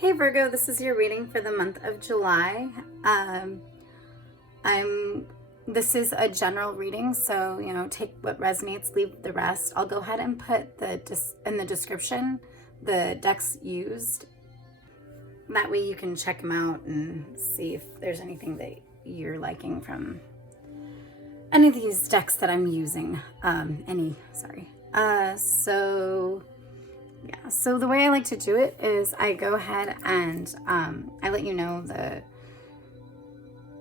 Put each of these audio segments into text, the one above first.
Hey Virgo, this is your reading for the month of July. This is a general reading, so take what resonates, leave the rest. I'll go ahead and put in the description the decks used. That way you can check them out and see if there's anything that you're liking from any of these decks that I'm using. So the way I like to do it is I go ahead and I let you know the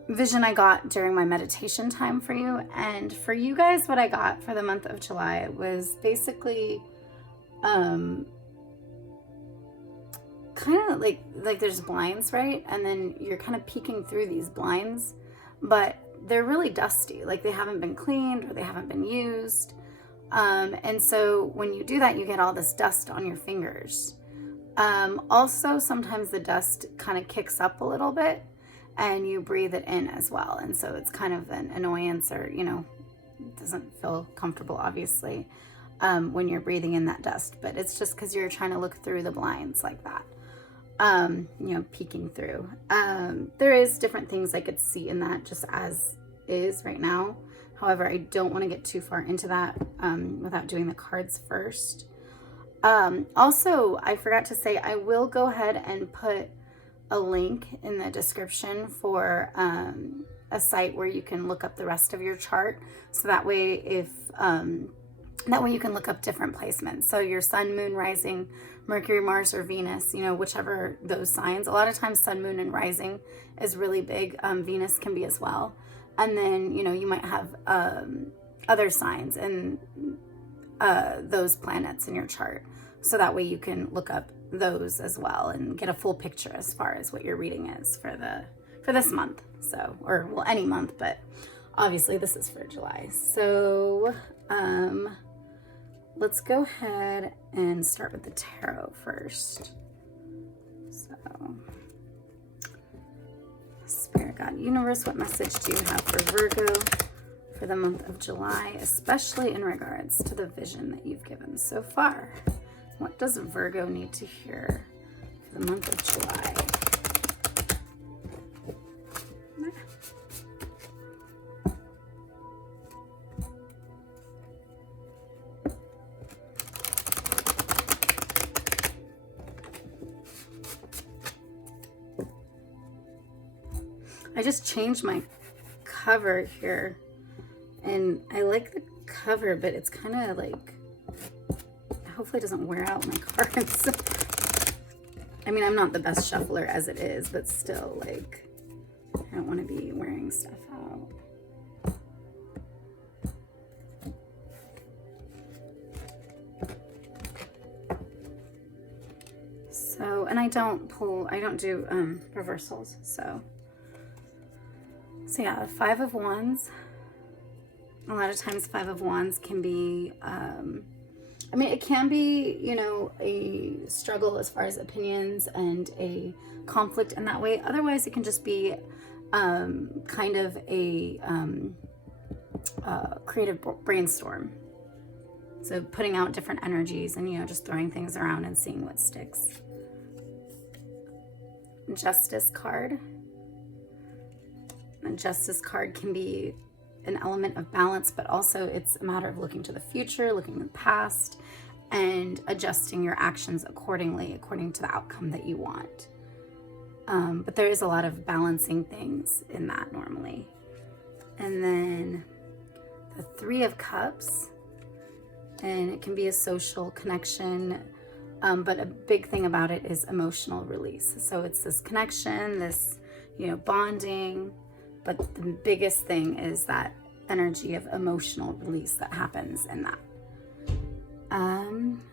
vision I got during my meditation time for you. And for you guys, what I got for the month of July was basically kind of like there's blinds, right? And then you're kind of peeking through these blinds, but they're really dusty, like they haven't been cleaned or they haven't been used. And so when you do that, you get all this dust on your fingers. Also, sometimes the dust kind of kicks up a little bit and you breathe it in as well. And so it's kind of an annoyance, or, doesn't feel comfortable, obviously, when you're breathing in that dust, but it's just because you're trying to look through the blinds like that, peeking through. There is different things I could see in that just as is right now. However, I don't want to get too far into that without doing the cards first. Also, I forgot to say, I will go ahead and put a link in the description for a site where you can look up the rest of your chart. So that way, you can look up different placements. So your sun, moon, rising, Mercury, Mars, or Venus, whichever those signs. A lot of times sun, moon, and rising is really big. Venus can be as well. And then, you might have other signs and those planets in your chart. So that way you can look up those as well and get a full picture as far as what your reading is for this month. So, any month, but obviously this is for July. So let's go ahead and start with the tarot first. So, Spirit, God, Universe, what message do you have for Virgo for the month of July, especially in regards to the vision that you've given so far? What does Virgo need to hear for the month of July? I just changed my cover here, and I like the cover, but it's kind of like, hopefully it doesn't wear out my cards. I mean, I'm not the best shuffler as it is, but still, like, I don't want to be wearing stuff out. So, and I don't do reversals, so yeah, Five of Wands. A lot of times Five of Wands can be, it can be, a struggle as far as opinions and a conflict in that way. Otherwise, it can just be kind of a creative brainstorm. So putting out different energies and, just throwing things around and seeing what sticks. Justice card. The Justice card can be an element of balance, but also it's a matter of looking to the future, looking to the past, and adjusting your actions accordingly, according to the outcome that you want. But there is a lot of balancing things in that normally. And then the Three of Cups, and it can be a social connection, but a big thing about it is emotional release. So it's this connection, this, bonding, but the biggest thing is that energy of emotional release that happens in that.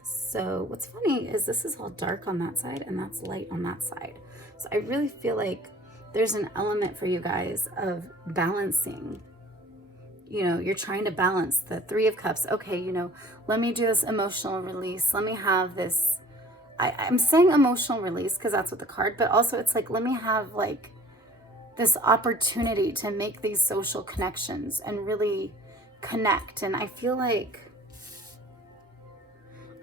So what's funny is this is all dark on that side and that's light on that side. So I really feel like there's an element for you guys of balancing. You're trying to balance the Three of Cups. Okay, let me do this emotional release. Let me have this. I'm saying emotional release because that's what the card, but also it's like, let me have like this opportunity to make these social connections and really connect. And I feel like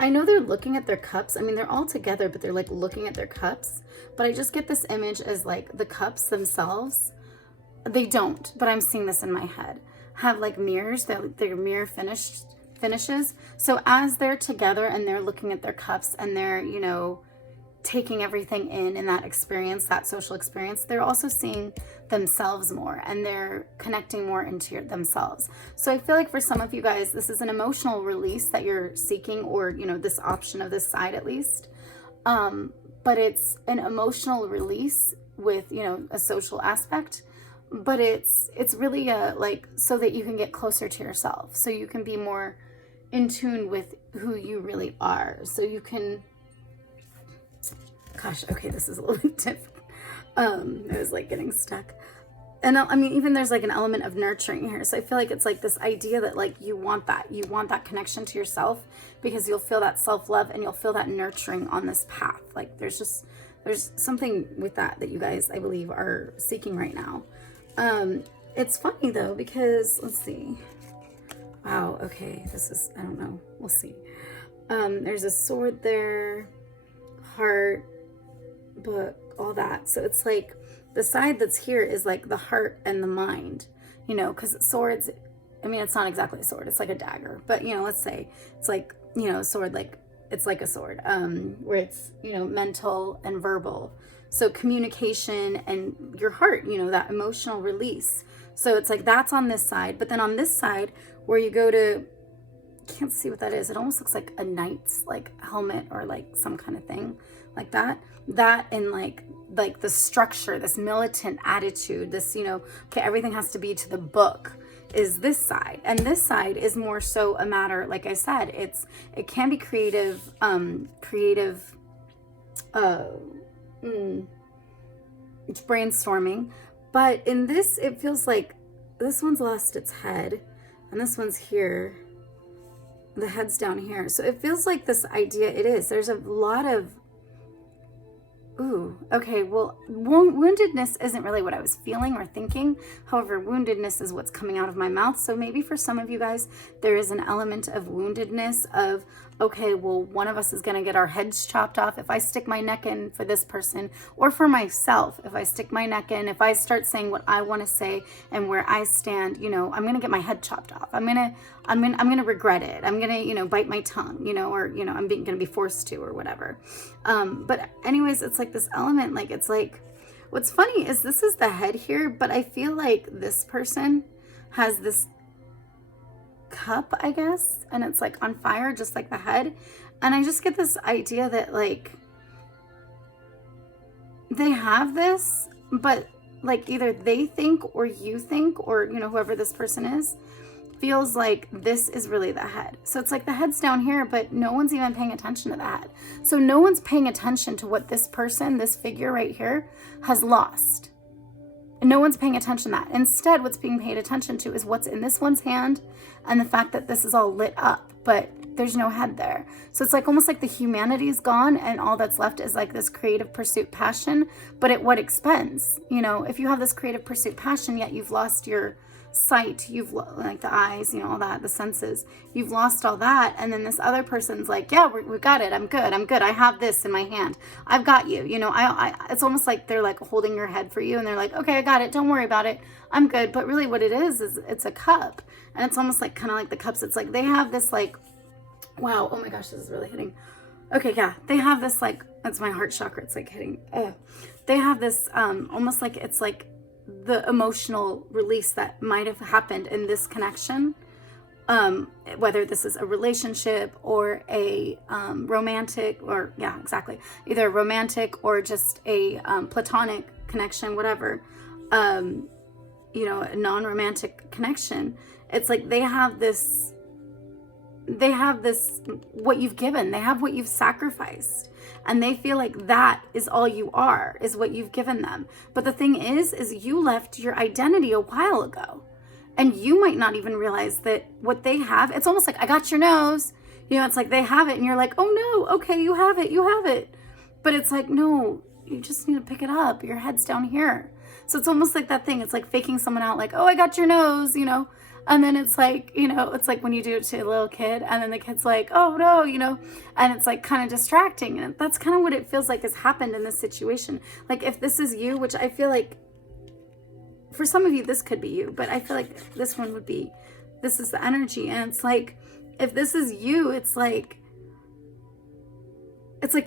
I know they're looking at their cups. I mean, they're all together, but they're like looking at their cups. But I just get this image as like the cups themselves. They don't, but I'm seeing this in my head. Have like mirrors, they're mirror finishes. So as they're together and they're looking at their cups and they're, you know, taking everything in that experience, that social experience, they're also seeing themselves more and they're connecting more into themselves. So I feel like for some of you guys, this is an emotional release that you're seeking, or, you know, this option of this side at least. But it's an emotional release with, you know, a social aspect, but it's really like so that you can get closer to yourself, so you can be more in tune with who you really are. So you can, gosh, okay, this is a little bit different. I was like getting stuck. And I mean, even there's like an element of nurturing here. So I feel like it's like this idea that like you want that connection to yourself, because you'll feel that self-love and you'll feel that nurturing on this path. Like there's something with that you guys, I believe, are seeking right now. It's funny though, because let's see. Wow. Okay. This is, I don't know. We'll see. There's a sword there, heart, book, all that. So it's like the side that's here is like the heart and the mind, you know, because swords, I mean, it's not exactly a sword, it's like a dagger, but, you know, let's say it's like, you know, a sword, like it's like a sword, where it's, you know, mental and verbal. So communication and your heart, you know, that emotional release. So it's like that's on this side, but then on this side where you go to, can't see what that is. It almost looks like a knight's like helmet or like some kind of thing like that. That and like the structure, this militant attitude, this, you know, okay, everything has to be to the book, is this side. And this side is more so a matter, like I said, it can be creative, it's brainstorming. But in this, it feels like this one's lost its head and this one's here. The head's down here. So it feels like this idea, it is. There's a lot of, ooh, okay, well, woundedness isn't really what I was feeling or thinking. However, woundedness is what's coming out of my mouth. So maybe for some of you guys, there is an element of woundedness of, okay, well, one of us is going to get our heads chopped off. If I stick my neck in for this person, or for myself, if I stick my neck in, if I start saying what I want to say and where I stand, you know, I'm going to get my head chopped off. I'm going to regret it. I'm going to, you know, bite my tongue, you know, or, you know, I'm going to be forced to, or whatever. But anyways, it's like this element, like, it's like, what's funny is this is the head here, but I feel like this person has this cup, I guess, and it's like on fire, just like the head. And I just get this idea that like they have this, but like either they think or you think, or, you know, whoever this person is feels like this is really the head. So it's like the head's down here, but no one's even paying attention to the head. So no one's paying attention to what this person, this figure right here, has lost. And no one's paying attention to that. Instead, what's being paid attention to is what's in this one's hand and the fact that this is all lit up, but there's no head there. So it's like almost like the humanity is gone and all that's left is like this creative pursuit passion, but at what expense? You know, if you have this creative pursuit passion, yet you've lost your sight, you've like the eyes, you know, all that, the senses, you've lost all that. And then this other person's like, yeah, we got it. I'm good. I have this in my hand. I've got you. You know, it's almost like they're like holding your head for you and they're like, okay, I got it. Don't worry about it. I'm good. But really what it is it's a cup. And it's almost like kind of like the cups. It's like they have this like, wow, oh my gosh, this is really hitting. Okay, yeah, they have this like, that's my heart chakra. It's like hitting. They have this almost like it's like the emotional release that might have happened in this connection, whether this is a relationship or a romantic, or yeah, exactly, either a romantic or just a platonic connection, whatever, you know, a non-romantic connection. It's like they have this, what you've given, they have what you've sacrificed. And they feel like that is all you are, is what you've given them. But the thing is you left your identity a while ago. And you might not even realize that what they have, it's almost like, I got your nose. You know, it's like they have it and you're like, oh no, okay, you have it. But it's like, no, you just need to pick it up. Your head's down here. So it's almost like that thing. It's like faking someone out like, oh, I got your nose, you know. And then it's like, you know, it's like when you do it to a little kid and then the kid's like, oh no, you know, and it's like kind of distracting. And that's kind of what it feels like has happened in this situation. Like if this is you, which I feel like for some of you, this could be you, but I feel like this one would be, this is the energy. And it's like, if this is you, it's like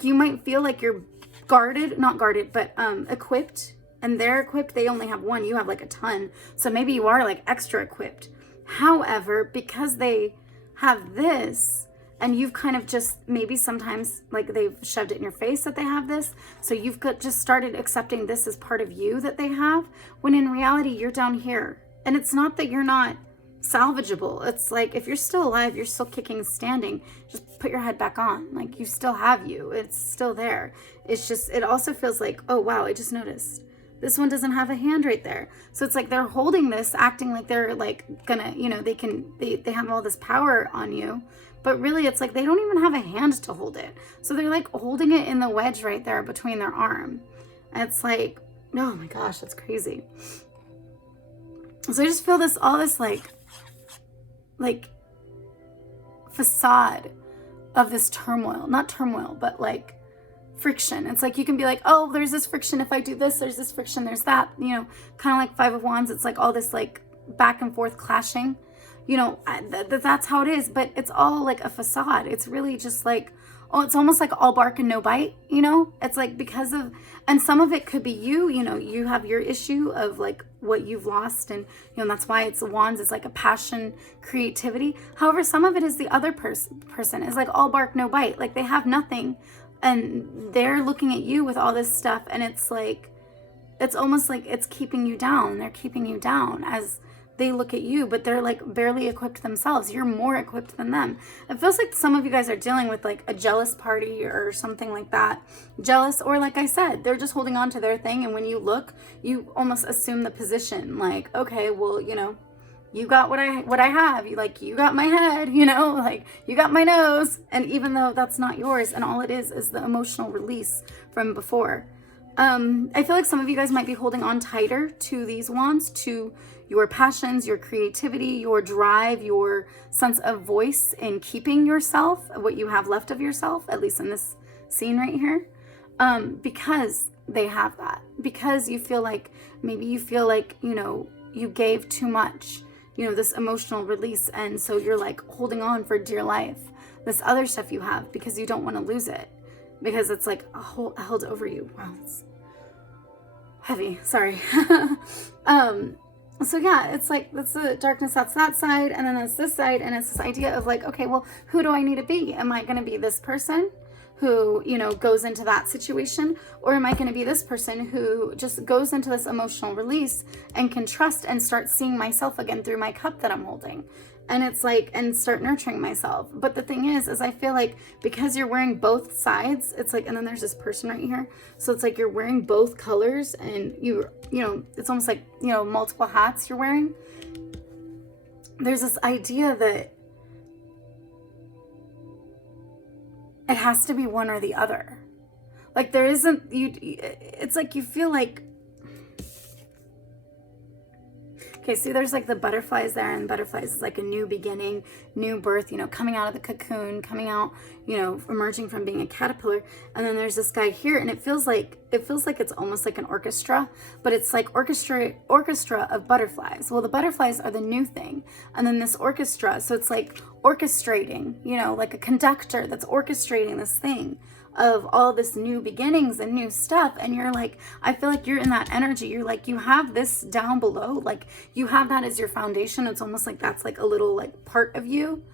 you might feel like you're guarded, not guarded, but equipped, and they're equipped. They only have one, you have like a ton. So maybe you are like extra equipped. However, because they have this, and you've kind of just maybe sometimes like they've shoved it in your face that they have this. So you've just started accepting this as part of you that they have, when in reality you're down here. And it's not that you're not salvageable. It's like if you're still alive, you're still kicking and standing, just put your head back on. Like you still have you. It's still there. It's just, it also feels like, oh wow, I just noticed this one doesn't have a hand right there. So it's like they're holding this, acting like they're like gonna, you know, they have all this power on you, but really it's like they don't even have a hand to hold it. So they're like holding it in the wedge right there between their arm. And it's like, oh my gosh, that's crazy. So I just feel this, all this like facade of this turmoil, not turmoil, but like friction. It's like you can be like, oh, there's this friction if I do this, there's this friction, there's that, you know, kind of like Five of Wands. It's like all this like back and forth clashing, you know, that's how it is. But it's all like a facade. It's really just like, oh, it's almost like all bark and no bite, you know. It's like because of, and some of it could be you know, you have your issue of like what you've lost, and you know, that's why it's the Wands. It's like a passion, creativity. However, some of it is the other person is like all bark no bite, like they have nothing, and they're looking at you with all this stuff, and it's like, it's almost like it's keeping you down. They're keeping you down as they look at you, but they're like barely equipped themselves. You're more equipped than them. It feels like some of you guys are dealing with like a jealous party or something like that. Jealous, or like I said, they're just holding on to their thing. And when you look, you almost assume the position like, okay, well, you know, you got what I have. You like, you got my head, you know, like you got my nose. And even though that's not yours, and all it is the emotional release from before. I feel like some of you guys might be holding on tighter to these wands, to your passions, your creativity, your drive, your sense of voice in keeping yourself, what you have left of yourself, at least in this scene right here, because they have that, because you feel like, maybe you feel like, you know, you gave too much, you know, this emotional release, and so you're like holding on for dear life, this other stuff you have, because you don't want to lose it, because it's like held over you. Wow, it's heavy, sorry. So yeah, it's like, that's the darkness, that's that side, and then that's this side, and it's this idea of like, okay, well, who do I need to be? Am I going to be this person who, you know, goes into that situation, or am I going to be this person who just goes into this emotional release and can trust and start seeing myself again through my cup that I'm holding? And it's like, and start nurturing myself. But the thing is I feel like because you're wearing both sides, it's like, and then there's this person right here. So it's like you're wearing both colors, and you know, it's almost like, you know, multiple hats you're wearing. There's this idea that it has to be one or the other. Like there isn't, it's like you feel like, okay, see, there's like the butterflies there, and butterflies is like a new beginning, new birth, you know, coming out of the cocoon, coming out, you know, emerging from being a caterpillar. And then there's this guy here, and it feels like it's almost like an orchestra, but it's like orchestra of butterflies. Well, the butterflies are the new thing, and then this orchestra, so it's like orchestrating, you know, like a conductor that's orchestrating this thing of all this new beginnings and new stuff. And you're like, I feel like you're in that energy. You're like, you have this down below, like you have that as your foundation. It's almost like that's like a little like part of you,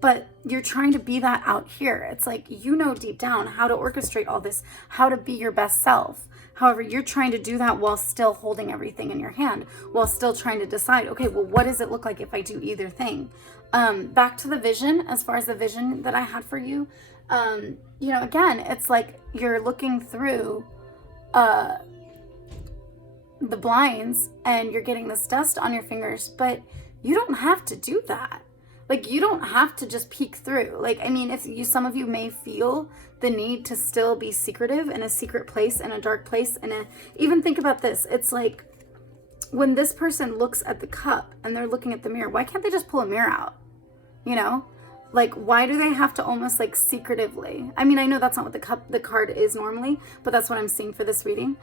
but you're trying to be that out here. It's like, you know, deep down how to orchestrate all this, how to be your best self. However, you're trying to do that while still holding everything in your hand, while still trying to decide, okay, well, what does it look like if I do either thing? Back to the vision, as far as the vision that I had for you, you know, again, it's like you're looking through the blinds and you're getting this dust on your fingers, but you don't have to do that. Like, you don't have to just peek through. Like, I mean, some of you may feel the need to still be secretive in a secret place, in a dark place, even think about this. It's like, when this person looks at the cup and they're looking at the mirror, why can't they just pull a mirror out? You know, like, why do they have to almost like secretively? I mean, I know that's not what the card is normally, but that's what I'm seeing for this reading.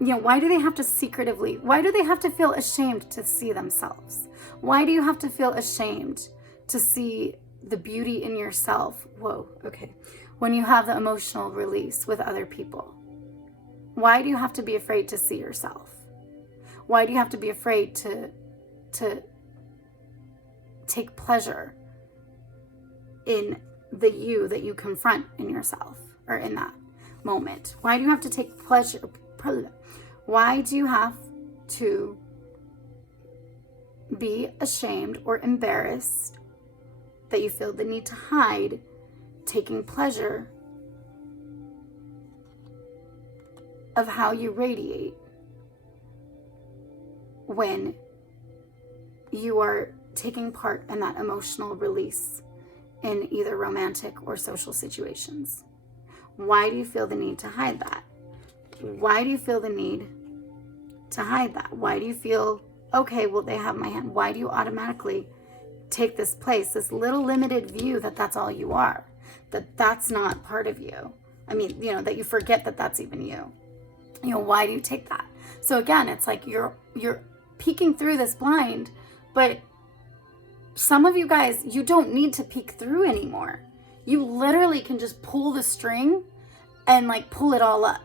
You know, why do they have to secretively? Why do they have to feel ashamed to see themselves? Why do you have to feel ashamed to see the beauty in yourself? Whoa, okay. When you have the emotional release with other people, why do you have to be afraid to see yourself? Why do you have to be afraid to take pleasure in the you that you confront in yourself or in that moment? Why do you have to take pleasure? Why do you have to be ashamed or embarrassed that you feel the need to hide taking pleasure of how you radiate when you are taking part in that emotional release in either romantic or social situations? Why do you feel the need to hide that? Why do you feel the need to hide that? Why do you feel, okay, well, they have my hand? Why do you automatically take this place, this little limited view that that's all you are, that that's not part of you? I mean, you know, that you forget that that's even you. You know, why do you take that? So again, it's like you're peeking through this blind, but some of you guys, you don't need to peek through anymore. You literally can just pull the string and like pull it all up.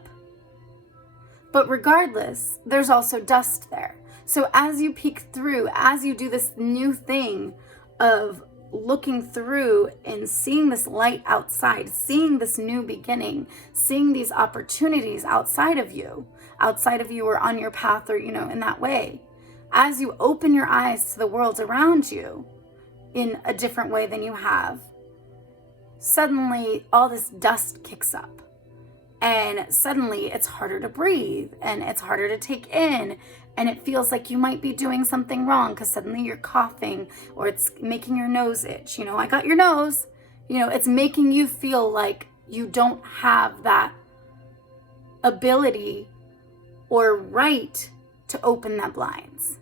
But regardless, there's also dust there. So as you peek through, as you do this new thing of looking through and seeing this light outside, seeing this new beginning, seeing these opportunities outside of you or on your path, or, you know, in that way, as you open your eyes to the world around you in a different way than you have, suddenly all this dust kicks up. And suddenly it's harder to breathe and it's harder to take in. And it feels like you might be doing something wrong because suddenly you're coughing or it's making your nose itch. You know, I got your nose. You know, it's making you feel like you don't have that ability or right to open that blinds.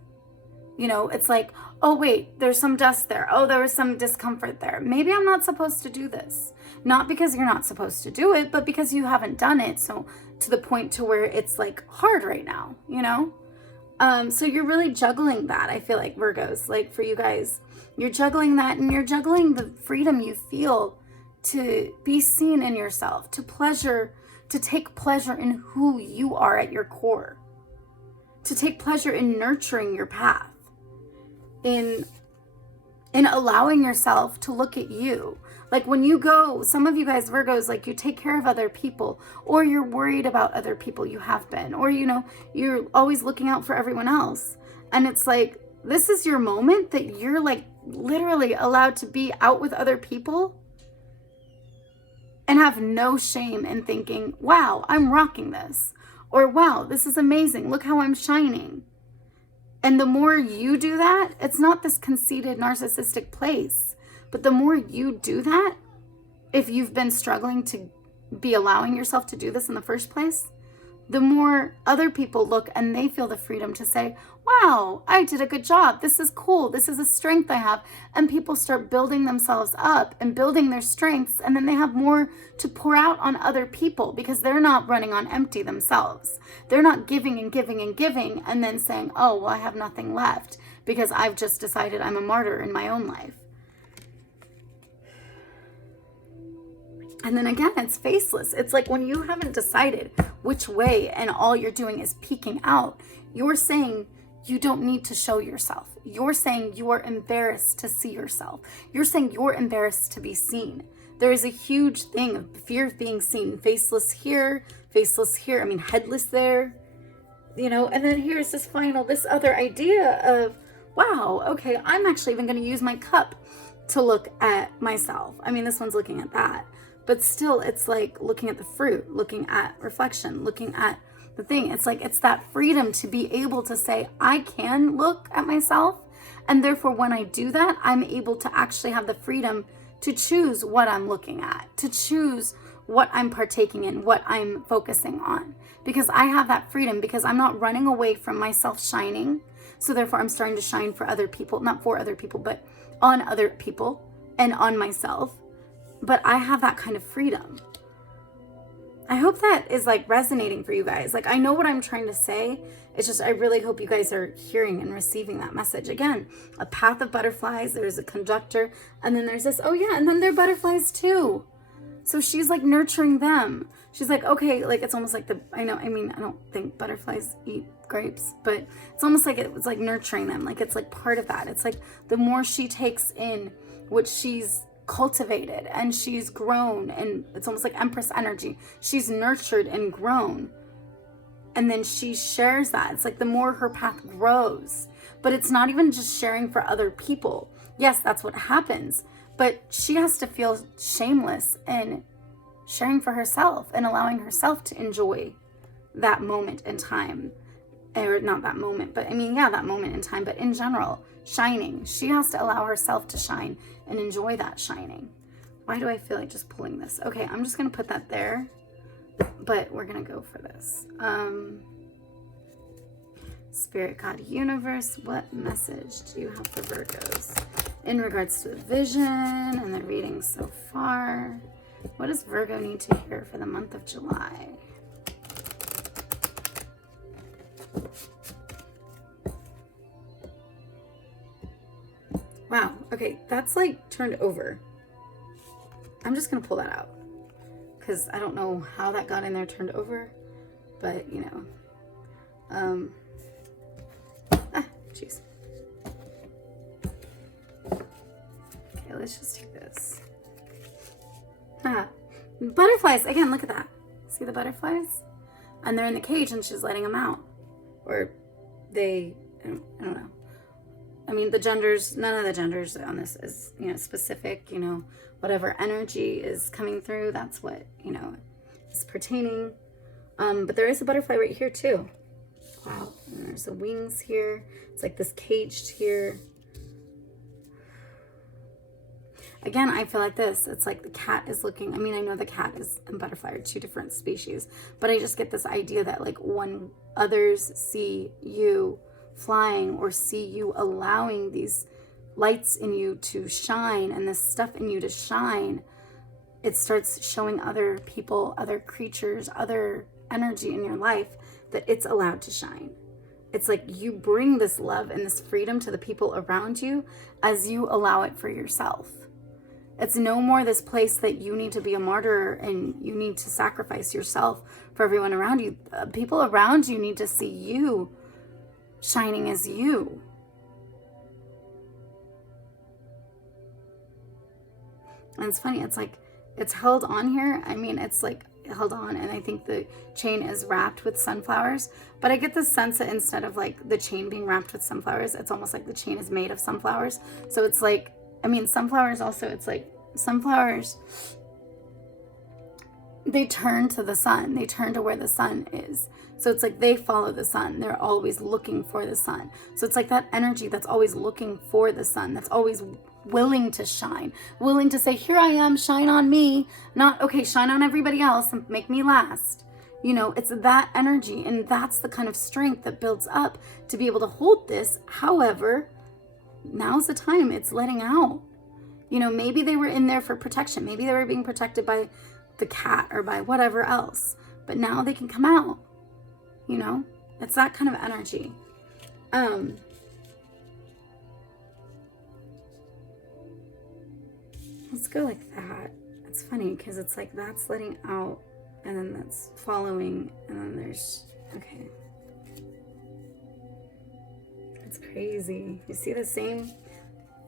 You know, it's like, oh, wait, there's some dust there. Oh, there was some discomfort there. Maybe I'm not supposed to do this. Not because you're not supposed to do it, but because you haven't done it. So to the point to where it's like hard right now, you know? So you're really juggling that. I feel like Virgos, like for you guys, you're juggling that, and you're juggling the freedom you feel to be seen in yourself, to take pleasure in who you are at your core, to take pleasure in nurturing your path, in allowing yourself to look at you. Like when you go, some of you guys, Virgos, like you take care of other people, or you're worried about other people, you have been, or, you know, you're always looking out for everyone else. And it's like, this is your moment that you're like literally allowed to be out with other people and have no shame in thinking, wow, I'm rocking this. Or wow, this is amazing. Look how I'm shining. And the more you do that, it's not this conceited, narcissistic place. But the more you do that, if you've been struggling to be allowing yourself to do this in the first place, the more other people look and they feel the freedom to say, wow, I did a good job. This is cool. This is a strength I have. And people start building themselves up and building their strengths. And then they have more to pour out on other people because they're not running on empty themselves. They're not giving and giving and giving and then saying, oh, well, I have nothing left because I've just decided I'm a martyr in my own life. And then again, it's faceless. It's like when you haven't decided which way and all you're doing is peeking out, you're saying you don't need to show yourself. You're saying you are embarrassed to see yourself. You're saying you're embarrassed to be seen. There is a huge thing of fear of being seen. Faceless here, I mean, headless there, you know, and then here's this other idea of, wow, okay, I'm actually even going to use my cup to look at myself. I mean, this one's looking at that. But still, it's like looking at the fruit, looking at reflection, looking at the thing. It's like, it's that freedom to be able to say, I can look at myself. And therefore, when I do that, I'm able to actually have the freedom to choose what I'm looking at, to choose what I'm partaking in, what I'm focusing on. Because I have that freedom, because I'm not running away from myself shining. So therefore I'm starting to shine for other people, not for other people, but on other people and on myself. But I have that kind of freedom. I hope that is like resonating for you guys. Like, I know what I'm trying to say. It's just, I really hope you guys are hearing and receiving that message. Again, a path of butterflies, there's a conductor, and then there's this, oh yeah, and then they're butterflies too. So she's like nurturing them. She's like, okay, like it's almost like I don't think butterflies eat grapes, but it's almost like it was like nurturing them. Like it's like part of that. It's like the more she takes in what she's cultivated and she's grown, and it's almost like Empress energy. She's nurtured and grown. And then she shares that. It's like the more her path grows. But it's not even just sharing for other people. Yes, that's what happens. But she has to feel shameless in sharing for herself and allowing herself to enjoy that moment in time. Or not that moment, but I mean, yeah, that moment in time. But in general, shining. She has to allow herself to shine and enjoy that shining. Why do I feel like just pulling this? Okay, I'm just going to put that there. But we're going to go for this. Spirit, God, universe, what message do you have for Virgos in regards to the vision and the reading so far? What does Virgo need to hear for the month of July? Wow. Okay, that's like turned over. I'm just going to pull that out, because I don't know how that got in there turned over, but you know, jeez. Okay, let's just take this. Butterflies, again, look at that. See the butterflies? And they're in the cage and she's letting them out. Or I don't know. I mean, the genders, none of the genders on this is, you know, specific, you know, whatever energy is coming through, that's what, you know, is pertaining. But there is a butterfly right here too. Wow. And there's the wings here. It's like this caged here. Again, I feel like this. It's like the cat is looking. I mean, I know the cat and butterfly are two different species, but I just get this idea that like when others see you flying or see you allowing these lights in you to shine and this stuff in you to shine, it starts showing other people, other creatures, other energy in your life that it's allowed to shine. It's like you bring this love and this freedom to the people around you as you allow it for yourself. It's no more this place that you need to be a martyr and you need to sacrifice yourself for everyone around you. People around you need to see you shining as you. And it's funny, it's like it's held on here. I mean, it's like held on, and I think the chain is wrapped with sunflowers, but I get the sense that instead of like the chain being wrapped with sunflowers, it's almost like the chain is made of sunflowers. So it's like, I mean, sunflowers also, it's like sunflowers, they turn to the sun. They turn to where the sun is. So it's like they follow the sun. They're always looking for the sun. So it's like that energy that's always looking for the sun, that's always willing to shine, willing to say, here I am, shine on me. Not, okay, shine on everybody else and make me last. You know, it's that energy, and that's the kind of strength that builds up to be able to hold this. However, now's the time it's letting out. You know, maybe they were in there for protection. Maybe they were being protected by the cat or by whatever else. But now they can come out. You know, it's that kind of energy. Let's go like that. It's funny because it's like that's letting out and then that's following and then there's, okay. It's crazy. You see the same,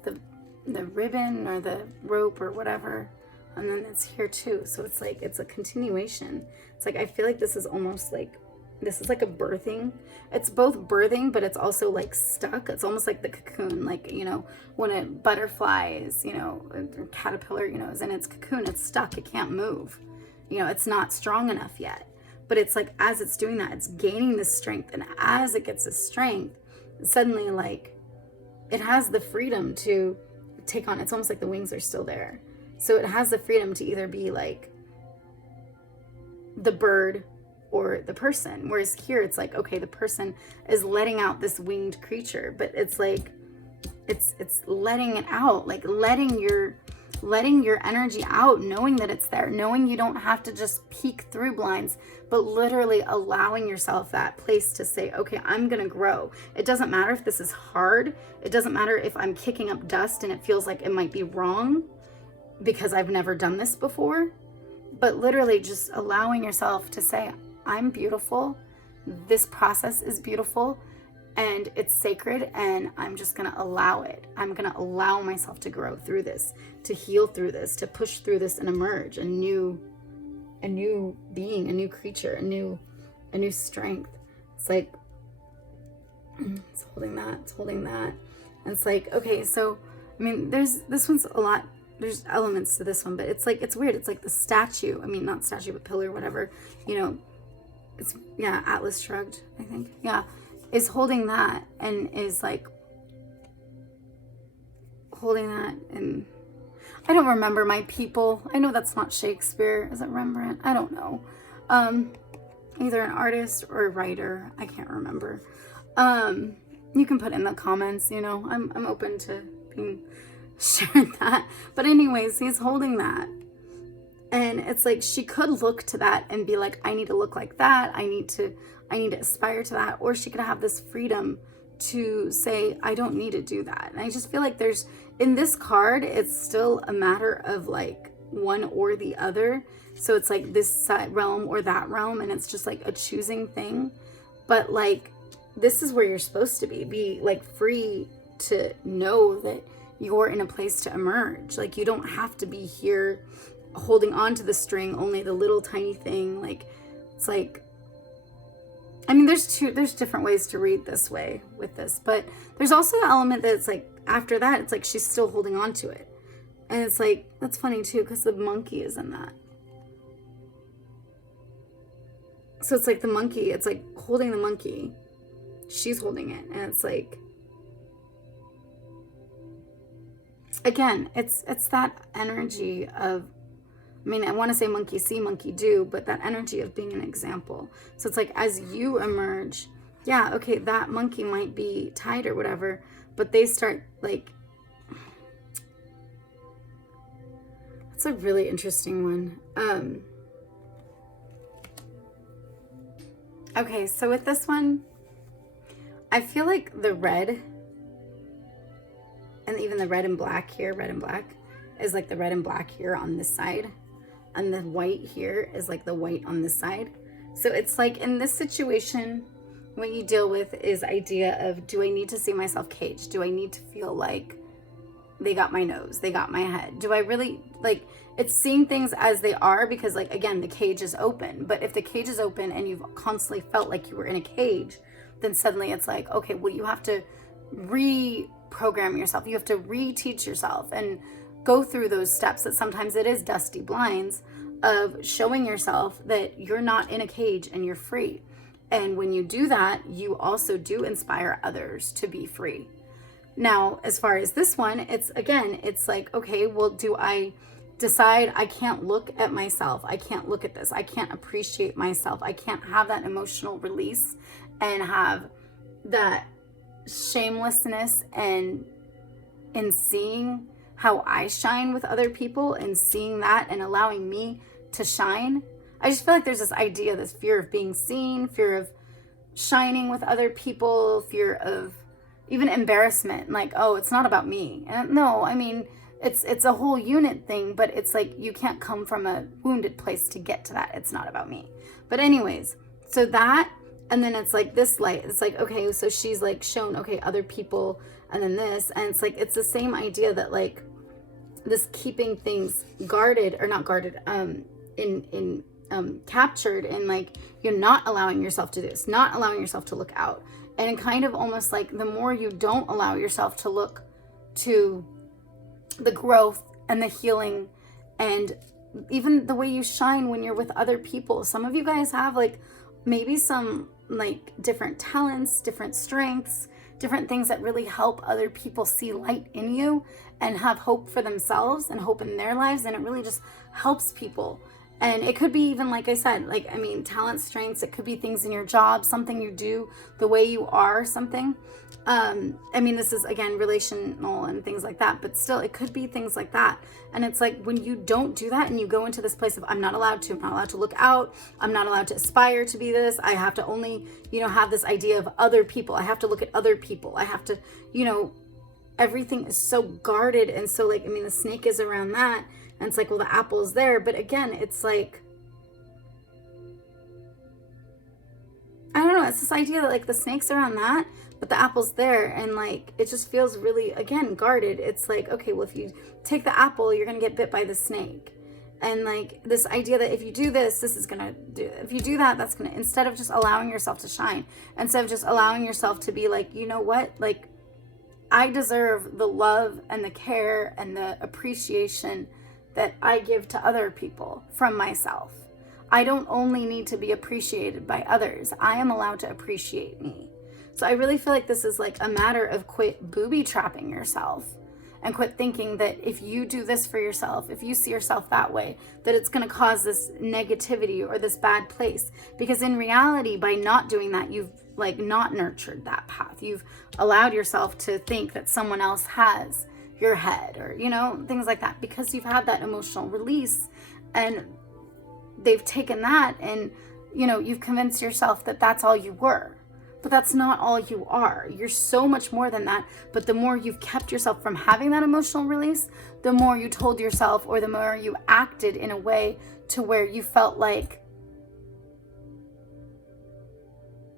the ribbon or the rope or whatever, and then it's here too. So it's like, it's a continuation. It's like, I feel like this is almost like, this is like a birthing. It's both birthing, but it's also like stuck. It's almost like the cocoon, like, you know, when a butterfly is, you know, a caterpillar, you know, is in its cocoon, it's stuck. It can't move. You know, it's not strong enough yet. But it's like, as it's doing that, it's gaining this strength. And as it gets this strength, suddenly like it has the freedom to take on, it's almost like the wings are still there. So it has the freedom to either be like the bird or the person. Whereas here it's like, okay, the person is letting out this winged creature, but it's like, it's letting it out, like letting your energy out, knowing that it's there, knowing you don't have to just peek through blinds, but literally allowing yourself that place to say, okay, I'm gonna grow. It doesn't matter if this is hard. It doesn't matter if I'm kicking up dust and it feels like it might be wrong because I've never done this before, but literally just allowing yourself to say, I'm beautiful. This process is beautiful and it's sacred, and I'm just going to allow it. I'm going to allow myself to grow through this, to heal through this, to push through this and emerge a new being, a new creature, a new strength. It's like, it's holding that. And it's like, okay, so, I mean, this one's a lot, there's elements to this one, but it's like, it's weird. It's like the statue, I mean, not statue, but pillar, whatever, you know, it's, yeah, Atlas Shrugged, I think. Yeah. Is holding that and is like holding that, and I don't remember my people. I know that's not Shakespeare. Is it Rembrandt? I don't know. Either an artist or a writer. I can't remember. You can put in the comments, you know, I'm open to being sharing that. But anyways, he's holding that. And it's like, she could look to that and be like, I need to look like that. I need to aspire to that. Or she could have this freedom to say, I don't need to do that. And I just feel like there's, in this card, it's still a matter of like one or the other. So it's like this realm or that realm. And it's just like a choosing thing. But like, this is where you're supposed to be like free to know that you're in a place to emerge. Like, you don't have to be here holding on to the string, only the little tiny thing. Like, it's like, I mean, there's different ways to read this way with this, but there's also the element that it's like, after that, it's like she's still holding on to it. And it's like, that's funny too, because the monkey is in that. So it's like the monkey, it's like holding the monkey. She's holding it. And it's like, again, it's that energy of, I mean, I want to say monkey see, monkey do, but that energy of being an example. So it's like, as you emerge, yeah, okay, that monkey might be tied or whatever, but they start like, that's a really interesting one. Okay, so with this one, I feel like the red, and even the red and black here, red and black, is like the red and black here on this side. And the white here is like the white on this side. So it's like, in this situation, what you deal with is idea of, do I need to see myself caged? Do I need to feel like they got my nose, they got my head? Do I really, like, it's seeing things as they are, because like, again, the cage is open. But if the cage is open and you've constantly felt like you were in a cage, then suddenly it's like, okay, well, you have to reprogram yourself. You have to reteach yourself and go through those steps that sometimes it is dusty blinds of showing yourself that you're not in a cage and you're free. And when you do that, you also do inspire others to be free. Now, as far as this one, it's, again, it's like, okay, well, do I decide I can't look at myself? I can't look at this. I can't appreciate myself. I can't have that emotional release and have that shamelessness and in seeing how I shine with other people and seeing that and allowing me to shine. I just feel like there's this idea, this fear of being seen, fear of shining with other people, fear of even embarrassment. Like, oh, it's not about me. And no, I mean, it's a whole unit thing, but it's like, you can't come from a wounded place to get to that. It's not about me. But anyways, so that, and then it's like this light. It's like, okay, so she's like shown, okay, other people, and then this, and it's like, it's the same idea that like this keeping things guarded, or not guarded, captured, and like, you're not allowing yourself to do this, not allowing yourself to look out. And kind of almost like the more you don't allow yourself to look to the growth and the healing and even the way you shine when you're with other people. Some of you guys have like maybe some like different talents, different strengths, different things that really help other people see light in you and have hope for themselves and hope in their lives. And it really just helps people. And it could be even, like I said, like, I mean, talent, strengths, it could be things in your job, something you do, the way you are, something. I mean, this is, again, relational and things like that, but still, it could be things like that. And it's like, when you don't do that and you go into this place of, I'm not allowed to look out, I'm not allowed to aspire to be this, I have to only, you know, have this idea of other people, I have to look at other people, I have to, you know, everything is so guarded. And so, like, I mean, the snake is around that. And it's like, well, the apple is there. But again, it's like, I don't know. It's this idea that, like, the snake's around that, but the apple's there. And, like, it just feels really, again, guarded. It's like, okay, well, if you take the apple, you're going to get bit by the snake. And, like, this idea that if you do this, this is going to do, if you do that, that's going to, instead of just allowing yourself to shine, instead of just allowing yourself to be like, you know what, like, I deserve the love and the care and the appreciation that I give to other people from myself. I don't only need to be appreciated by others. I am allowed to appreciate me. So I really feel like this is like a matter of quit booby trapping yourself and quit thinking that if you do this for yourself, if you see yourself that way, that it's going to cause this negativity or this bad place. Because in reality, by not doing that, you've like not nurtured that path. You've allowed yourself to think that someone else has your head, or, you know, things like that, because you've had that emotional release and they've taken that and, you know, you've convinced yourself that that's all you were. But that's not all you are. You're so much more than that. But the more you've kept yourself from having that emotional release, the more you told yourself, or the more you acted in a way to where you felt like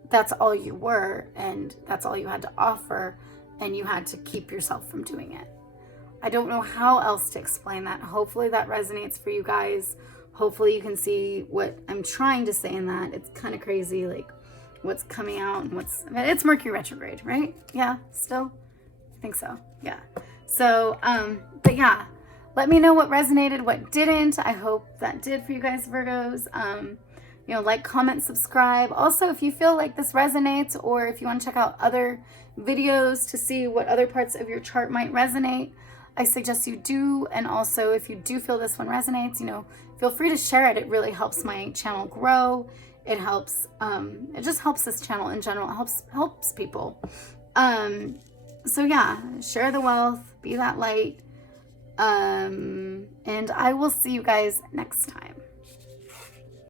that's all you were and that's all you had to offer, and you had to keep yourself from doing it. I don't know how else to explain that. Hopefully that resonates for you guys. Hopefully you can see what I'm trying to say in that. It's kind of crazy, like, what's coming out and it's Mercury retrograde, right? Yeah, still? I think so. Yeah. So, but yeah, let me know what resonated, what didn't. I hope that did for you guys, Virgos. You know, like, comment, subscribe. Also, if you feel like this resonates, or if you want to check out other videos to see what other parts of your chart might resonate, I suggest you do. And also, if you do feel this one resonates, you know, feel free to share it. It really helps my channel grow. It helps, it just helps this channel in general. It helps people. So yeah, share the wealth, be that light. And I will see you guys next time.